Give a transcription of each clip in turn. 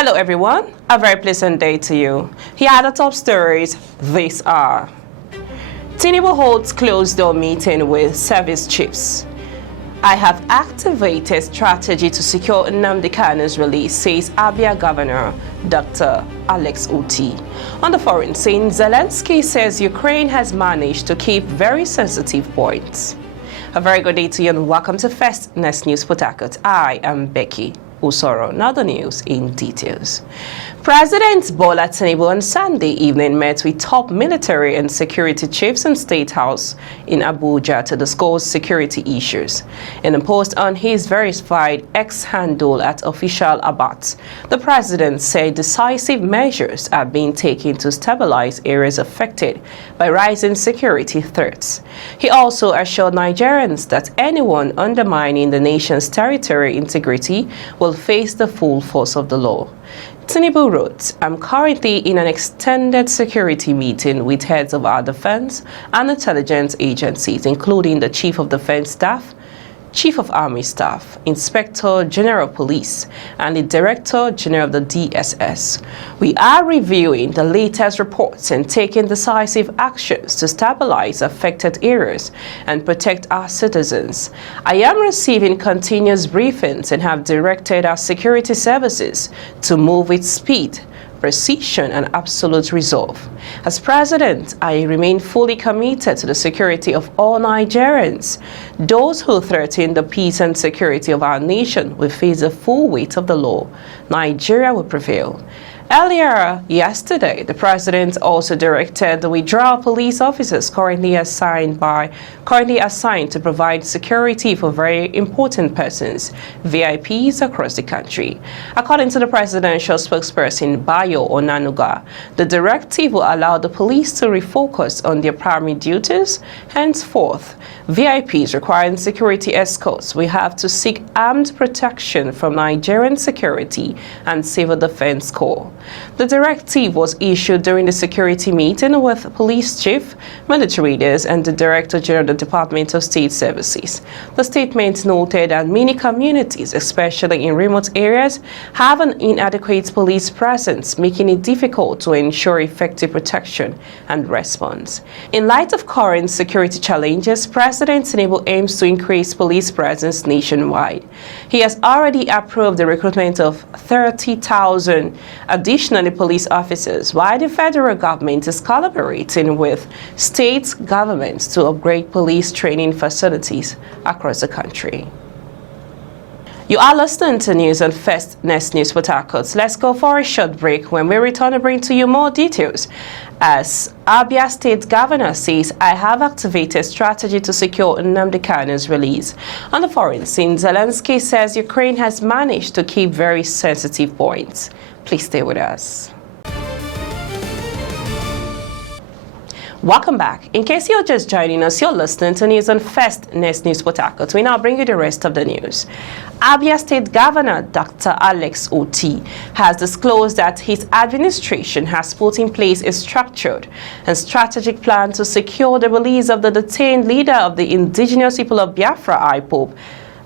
Hello everyone, a very pleasant day to you. Here are the top stories this hour. Tinubu holds closed-door meeting with service chiefs. I have activated strategy to secure Nnamdi Kanu's release, says Abia Governor Dr. Otti. On the foreign scene, Zelensky says Ukraine has managed to keep very sensitive points. A very good day to you and welcome to First News Port Harcourt. I am Becky Usoro. Now the news in details. President Bola Tinubu on Sunday evening met with top military and security chiefs in State House in Abuja to discuss security issues. In a post on his verified X handle at Official Abat, the president said decisive measures are being taken to stabilize areas affected by rising security threats. He also assured Nigerians that anyone undermining the nation's territorial integrity will face the full force of the law. Tinubu wrote, I'm currently in an extended security meeting with heads of our defense and intelligence agencies, including the Chief of Defense Staff, Chief of Army Staff, Inspector General of Police, and the Director General of the DSS. We are reviewing the latest reports and taking decisive actions to stabilize affected areas and protect our citizens. I am receiving continuous briefings and have directed our security services to move with speed, precision, and absolute resolve. As president, I remain fully committed to the security of all Nigerians. Those who threaten the peace and security of our nation will face the full weight of the law. Nigeria will prevail. Earlier yesterday, the president also directed the withdrawal of police officers currently assigned to provide security for very important persons, VIPs across the country. According to the presidential spokesperson Bayo Onanuga, the directive will allow the police to refocus on their primary duties. Henceforth, VIPs requiring security escorts will have to seek armed protection from Nigerian Security and Civil Defense Corps. The directive was issued during the security meeting with police chief, military leaders, and the Director General of the Department of State Services. The statement noted that many communities, especially in remote areas, have an inadequate police presence, making it difficult to ensure effective protection and response. In light of current security challenges, President Tinubu aims to increase police presence nationwide. He has already approved the recruitment of 30,000 additional police officers, while the federal government is collaborating with state governments to upgrade police training facilities across the country. You are listening to news on First News Port Harcourt. Let's go for a short break. When we return to bring to you more details. As Abia State Governor says, I have activated strategy to secure Nnamdi Kanu's release. On the foreign scene, Zelensky says Ukraine has managed to keep very sensitive points. Please stay with us. Welcome back. In case you're just joining us, you're listening to news on First News Port Harcourt. We now bring you the rest of the news. Abia State Governor Dr. Otti has disclosed that his administration has put in place a structured and strategic plan to secure the release of the detained leader of the indigenous people of Biafra, IPOB,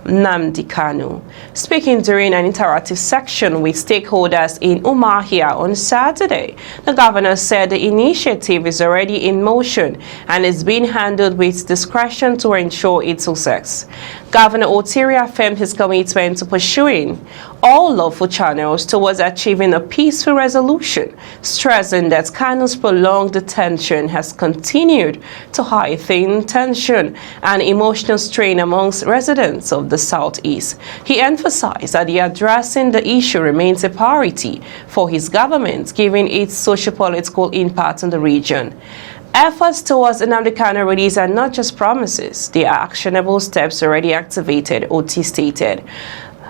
Nnamdi Kanu. Speaking during an interactive section with stakeholders in Umuahia on Saturday, the governor said the initiative is already in motion and is being handled with discretion to ensure its success. Governor Otti reaffirmed his commitment to pursuing all lawful channels towards achieving a peaceful resolution, stressing that Kanu's prolonged detention has continued to heighten tension and emotional strain amongst residents of the Southeast. He emphasized that addressing the issue remains a priority for his government, given its socio-political impact on the region. Efforts towards Nnamdi Kanu release are not just promises, they are actionable steps already activated, Otti stated.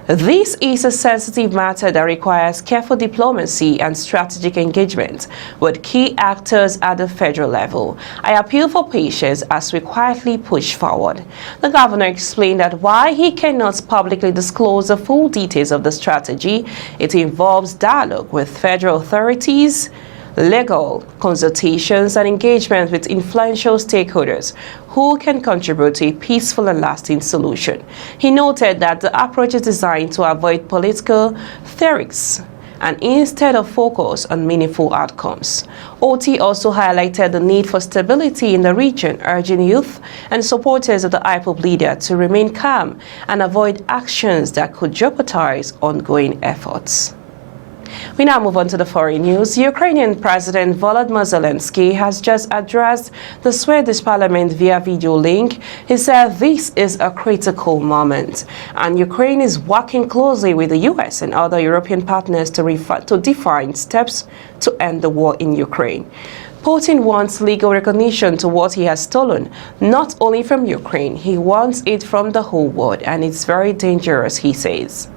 This is a sensitive matter that requires careful diplomacy and strategic engagement with key actors at the federal level. I appeal for patience as we quietly push forward. The governor explained that while he cannot publicly disclose the full details of the strategy, it involves dialogue with federal authorities, legal consultations, and engagement with influential stakeholders who can contribute to a peaceful and lasting solution. He noted that the approach is designed to avoid political theories and instead of focus on meaningful outcomes. Otti also highlighted the need for stability in the region, urging youth and supporters of the IPOB leader to remain calm and avoid actions that could jeopardize ongoing efforts. We now move on to the foreign news. Ukrainian President Volodymyr Zelensky has just addressed the Swedish parliament via video link. He said this is a critical moment, and Ukraine is working closely with the US and other European partners to define steps to end the war in Ukraine. Putin wants legal recognition to what he has stolen, not only from Ukraine, he wants it from the whole world, and it's very dangerous, he says.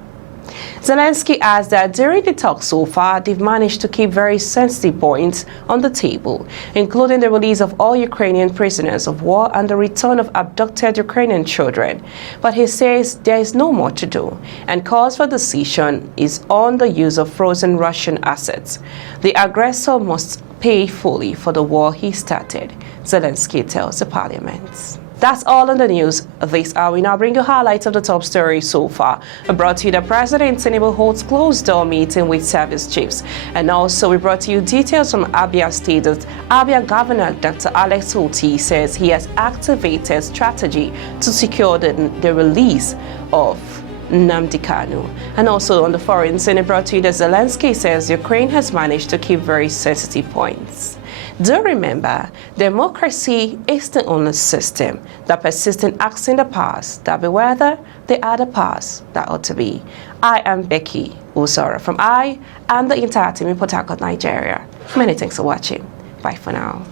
Zelensky adds that during the talks so far, they've managed to keep very sensitive points on the table, including the release of all Ukrainian prisoners of war and the return of abducted Ukrainian children. But he says there is no more to do, and calls for decision is on the use of frozen Russian assets. The aggressor must pay fully for the war he started, Zelensky tells the parliament. That's all in the news this hour. We now bring you highlights of the top stories so far. Brought to you that President Tinubu holds closed-door meeting with service chiefs. And also we brought to you details from Abia State that Abia Governor Dr. Alex Otti says he has activated strategy to secure the release of Nnamdi Kanu. And also on the foreign scene, brought to you that Zelensky says Ukraine has managed to keep very sensitive points. Do remember, democracy is the only system that persists in acts in the past that be whether they are the past that ought to be. I am Becky Usora from I and the entire team in Port Harcourt, Nigeria. Many thanks for watching. Bye for now.